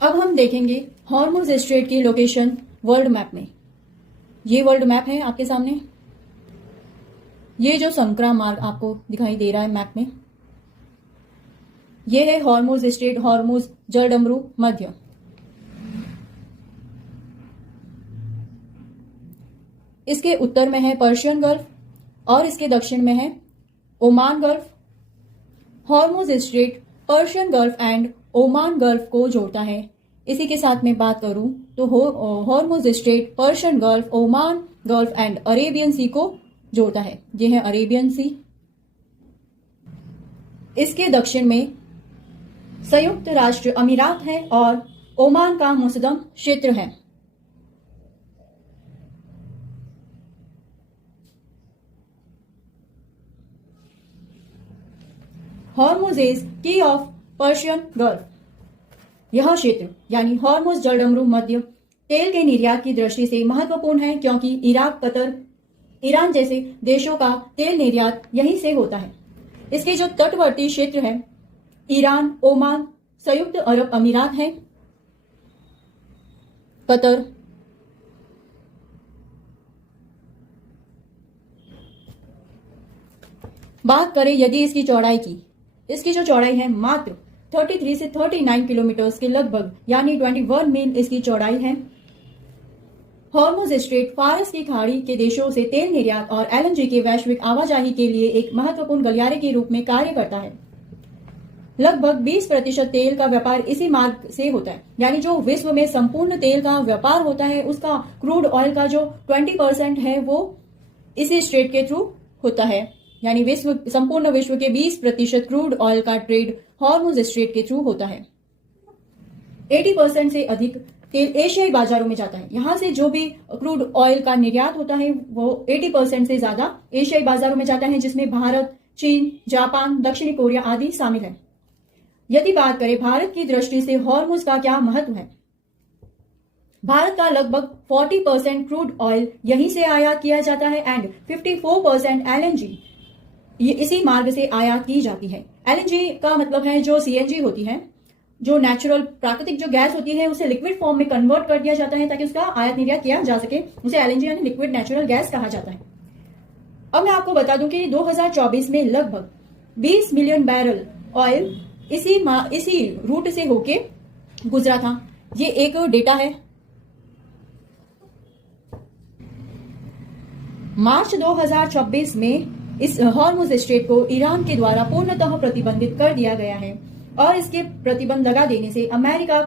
अब हम देखेंगे हॉर्मुज स्ट्रेट की लोकेशन वर्ल्ड मैप में। ये वर्ल्ड मैप है आपके सामने। ये जो संक्रा मार्ग आपको दिखाई दे रहा है मैप में, ये है हॉर्मुज स्ट्रेट, हॉर्मुज जलडमरू मध्य। इसके उत्तर में है पर्शियन गल्फ और इसके दक्षिण में है Oman gulf. Hormuz strait Persian gulf and Oman gulf को जोड़ता है। इसी के साथ में बात करूं तो Hormuz strait Persian gulf, Oman gulf and Arabian sea को जोड़ता है। यह है अरेबियन सी। इसके दक्षिण में संयुक्त राष्ट्र अमीरात है और ओमान का मुसद्दम क्षेत्र है। हॉर्मुज इज की ऑफ पर्शियन गल्फ। यह क्षेत्र यानी हॉर्मुज जलडमरू मध्य तेल के निर्यात की दृष्टि से महत्वपूर्ण है, क्योंकि इराक, कतर, ईरान जैसे देशों का तेल निर्यात यहीं से होता है। इसके जो तटवर्ती क्षेत्र है, ईरान, ओमान, संयुक्त अरब अमीरात है, कतर, बात करें यदि इसकी चौड़ाई की, इसकी जो चौड़ाई है मात्र 33 से 39 किलोमीटर के लगभग, यानी 21 मील इसकी चौड़ाई है। हॉर्मुज स्ट्रेट फारस की खाड़ी के देशों से तेल निर्यात और एलएनजी के वैश्विक आवाजाही के लिए एक महत्वपूर्ण गलियारे के रूप में कार्य करता है। लगभग 20% तेल का व्यापार इसी मार्ग से होता है, यानी जो विश्व में संपूर्ण तेल का व्यापार होता है उसका क्रूड ऑयल का जो 20% है वो इसी स्ट्रेट के थ्रू होता है। यानी संपूर्ण विश्व के 20% क्रूड ऑयल का ट्रेड हॉर्मुज स्ट्रेट के थ्रू होता है। 80% से अधिक तेल एशियाई बाजारों में जाता है। यहां से जो भी क्रूड ऑयल का निर्यात होता है वो 80% से ज्यादा एशियाई बाजारों में जाता है, जिसमें भारत, चीन, जापान, दक्षिणी कोरिया आदि शामिल है। यदि बात करें भारत की दृष्टि से हॉर्मुज का क्या महत्व है, भारत का लगभग 40% क्रूड ऑयल यहीं से आयात किया जाता है एंड 54% एलएनजी इसी मार्ग से आयात की जाती है। एलएनजी का मतलब है जो सीएनजी होती है, जो नेचुरल प्राकृतिक जो गैस होती है उसे लिक्विड फॉर्म में कन्वर्ट कर दिया जाता है ताकि उसका आयात निर्यात किया जा सके। उसे एलएनजी यानी लिक्विड नेचुरल गैस कहा जाता है। अब मैं आपको बता दूं कि 2024 में लगभग 20 मिलियन बैरल ऑयल इसी रूट से होके गुजरा था। ये एक डेटा है। मार्च 2026 में इस हॉर्मुज स्ट्रेट को ईरान के द्वारा पूर्णतः प्रतिबंधित कर दिया गया है और इसके प्रतिबंध लगा देने से अमेरिका